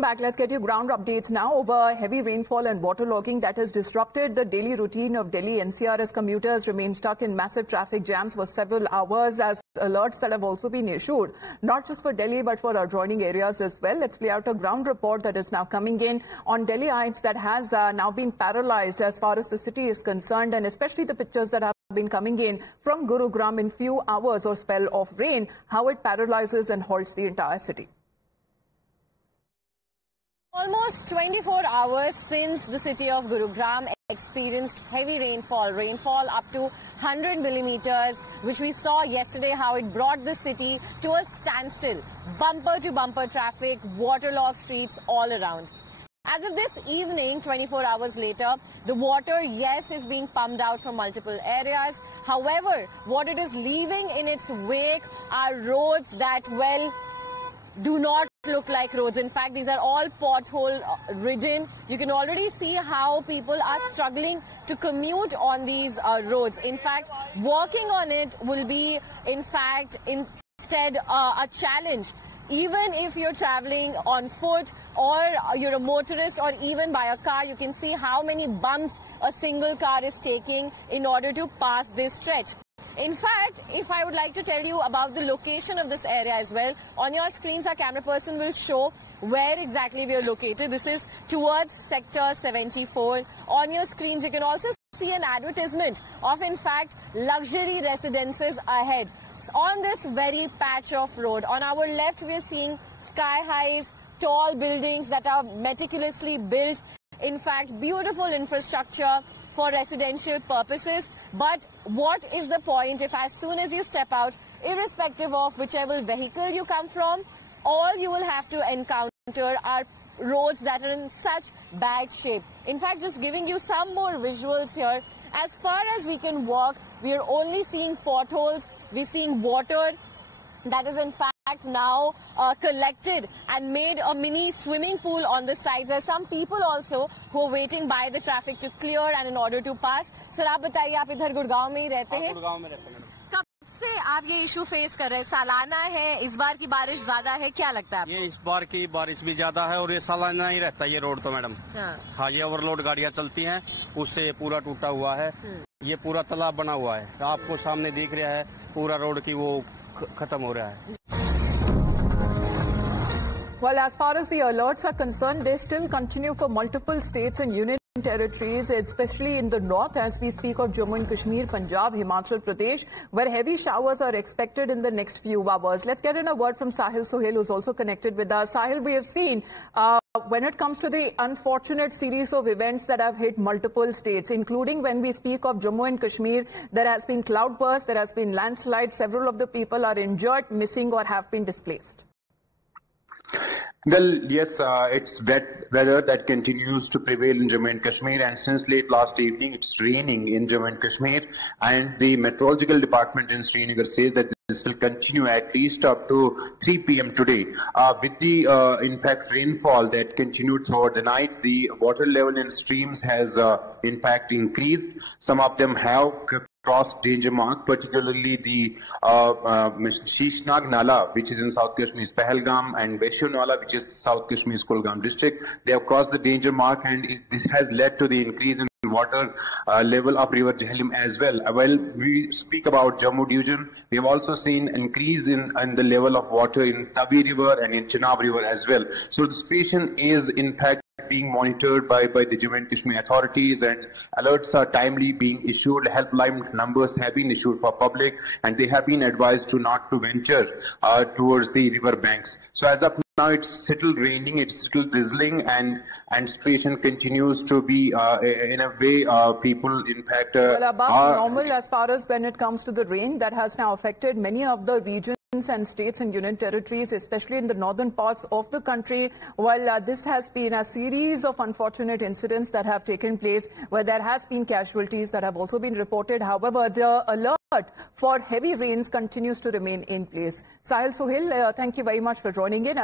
Back. Let's get you ground updates now over heavy rainfall and waterlogging that has disrupted the daily routine of Delhi NCR as commuters remain stuck in massive traffic jams for several hours as alerts that have also been issued, not just for Delhi but for adjoining areas as well. Let's play out a ground report that is now coming in on Delhiites that has now been paralyzed as far as the city is concerned, and especially the pictures that have been coming in from Gurugram in few hours or spell of rain, how it paralyzes and halts the entire city. Almost 24 hours since the city of Gurugram experienced heavy rainfall up to 100 millimeters, which we saw yesterday how it brought the city to a standstill. Bumper to bumper traffic, waterlogged streets all around. As of this evening, 24 hours later, the water, yes, is being pumped out from multiple areas. However, what it is leaving in its wake are roads that, well, do not look like roads. In fact, these are all pothole ridden. You can already see how people are struggling to commute on these roads. In fact, walking on it will be, instead a challenge. Even if you're traveling on foot or you're a motorist or even by a car, you can see how many bumps a single car is taking in order to pass this stretch. In fact, if I would like to tell you about the location of this area as well, on your screens our camera person will show where exactly we are located. This is towards Sector 74. On your screens you can also see an advertisement of, in fact, luxury residences ahead. On this very patch of road, on our left we are seeing sky-highs, tall buildings that are meticulously built. In fact, beautiful infrastructure for residential purposes. But what is the point if as soon as you step out, irrespective of whichever vehicle you come from, all you will have to encounter are roads that are in such bad shape. In fact, just giving you some more visuals here, as far as we can walk, we are only seeing potholes, we're seeing water that is in fact now collected and made a mini swimming pool on the sides. There are some people also who are waiting by the traffic to clear and in order to pass. Sir, आप बताइए, आप इधर गुड़गांव में ही रहते हैं? गुड़गांव में रहते हैं। कब से आप ये इशू फेस कर रहे हैं? सालाना है, इस बार की बारिश ज्यादा है, क्या लगता है आपको? ये इस बार की बारिश भी ज्यादा है और ये सालाना ही रहता है ये रोड तो मैडम। हाँ, ये ओवरलोड गाड़ियाँ चलती हैं, उससे ये पूरा टूटा हुआ है। ये पूरा तालाब बना हुआ है, आपको सामने दिख रहा है, पूरा रोड की वो खत्म हो रहा है। Well, as far as the alerts are concerned, they still continue for multiple states and union territories, especially in the north as we speak of Jammu and Kashmir, Punjab, Himachal Pradesh, where heavy showers are expected in the next few hours. Let's get in a word from Sahil Sohail, who's also connected with us. Sahil, we have seen when it comes to the unfortunate series of events that have hit multiple states, including when we speak of Jammu and Kashmir, there has been cloudburst, there has been landslides, several of the people are injured, missing or have been displaced. Well, yes, it's wet weather that continues to prevail in Jammu and Kashmir, and since late last evening it's raining in Jammu and Kashmir, and the meteorological department in Srinagar says that this will continue at least up to 3 p.m. today. With the, in fact, rainfall that continued throughout the night, the water level in streams has, in fact, increased. Some of them have crossed danger mark, particularly the Shishnag Nala, which is in South Kashmir's Pahalgam, and Vaishyo Nala, which is South Kashmir's Kulgam district. They have crossed the danger mark, and this has led to the increase in water level of River Jhelum as well. While we speak about Jammu division, we have also seen increase in the level of water in Tavi River and in Chenab River as well. So the situation is in fact being monitored by the Jammu and Kashmir authorities, and alerts are timely being issued. Helpline numbers have been issued for public, and they have been advised to not to venture towards the river banks. So as of now, it's still raining, it's still drizzling, and situation continues to be in a way people in fact well, above normal as far as when it comes to the rain that has now affected many of the regions and states and union territories, especially in the northern parts of the country. While this has been a series of unfortunate incidents that have taken place where there has been casualties that have also been reported. However, the alert for heavy rains continues to remain in place. Sahil Sohail, thank you very much for joining in.